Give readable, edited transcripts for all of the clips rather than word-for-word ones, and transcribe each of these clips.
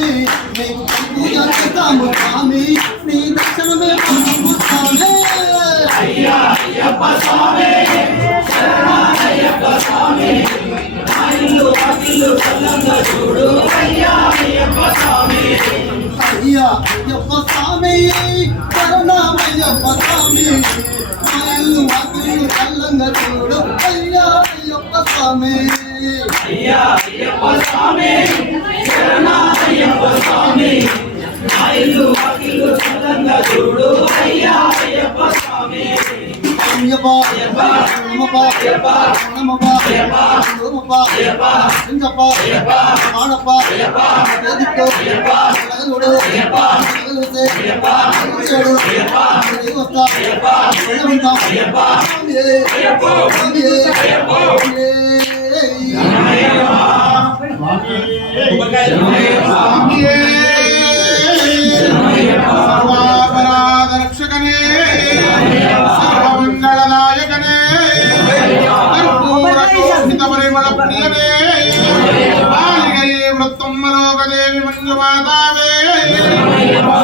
స్వామి నీకు పూజ చేస్తాము స్వామి నీ దర్శనమే స్వామి అయ్యా అయ్యప్ప స్వామి శరణయ్యప్ప స్వామి నా ఇల్లు వాకిళ్ళు చల్లంగా చూడు అయ్యా అయ్యప్ప స్వామి అయ్యా అయ్యప్ప స్వామి శరణయ్యప్ప స్వామి నా ఇల్లు వాకిళ్ళు చల్లంగా చూడు అయ్యా అయ్యప్ప స్వామి అయ్యా అయ్యప్ప స్వామి శరణయ్యప్ప స్వామి నా ఇల్లు వాకిళ్ళు చల్లంగా చూడు అయ్యా అయ్యప్ప స్వామి అయ్యప్ప అయ్యప్ప నమః అయ్యప్ప నమః అయ్యప్ప నమః అయ్యప్ప సింగప్ప అయ్యప్ప మానప్ప అయ్యప్ప వేదికో అయ్యప్ప నగరుడు అయ్యప్ప నగరుసే అయ్యప్ప నగరుడు అయ్యప్ప దేవత అయ్యప్ప వెల్లవంత అయ్యప్ప అయ్యప్ప అయ్యప్ప రక్షకనే సర్వమంగళనాయకనే పరిమళ ప్రియనే వృత్తమ్మలోకదేవి మంజుమాతావే అయ్యప్ప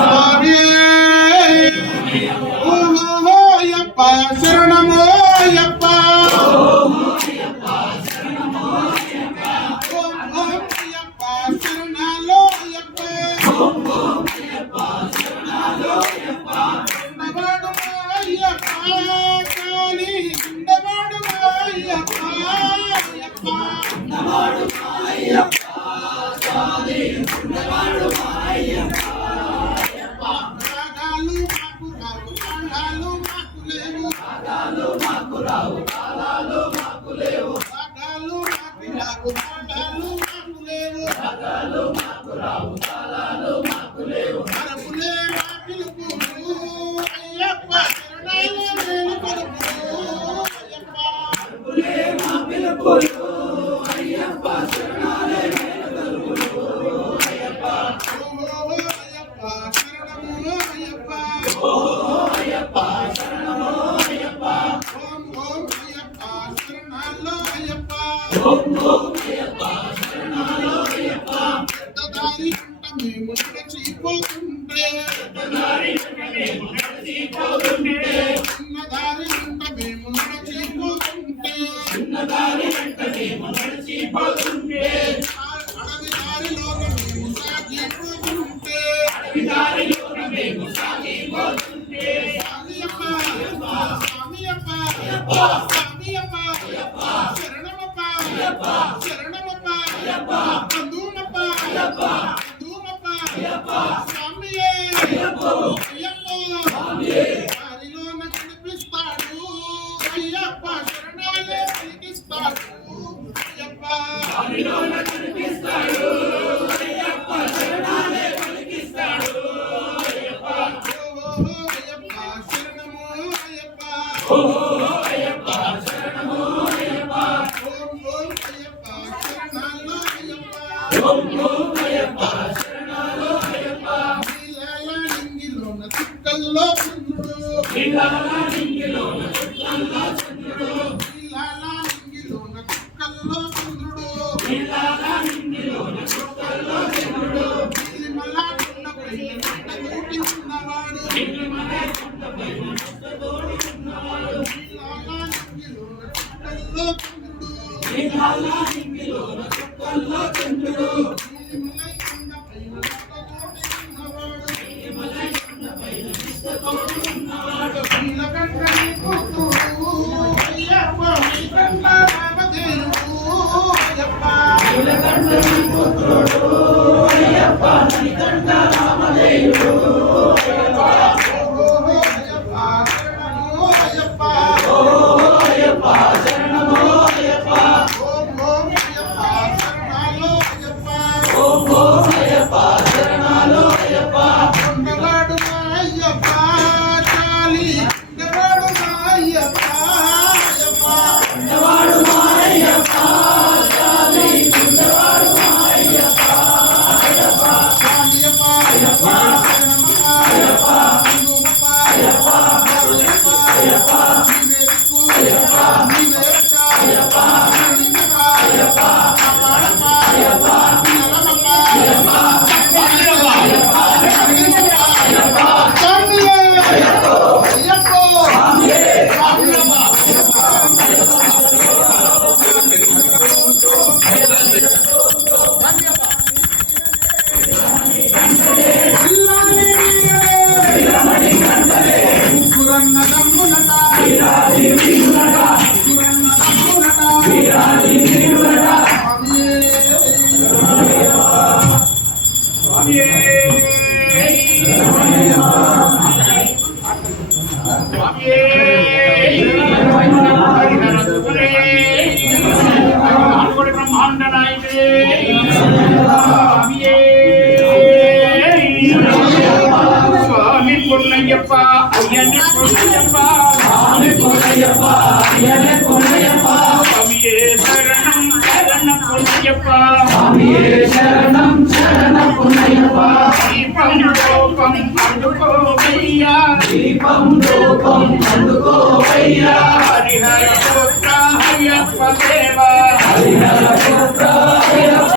శరణమో అయ్యప్ప శరణాలో అయ్యప్ప స్వామి పునయ్యప్ప అయ్యనే పునయ్యప్ప స్వామియే శరణం శరణ పునయ్యప్ప స్వామియే శరణం శరణ పునయ్యప్ప దీపం రూపం అందుకోవయ్యా దీపం రూపం అందుకోవయ్యా హరిహర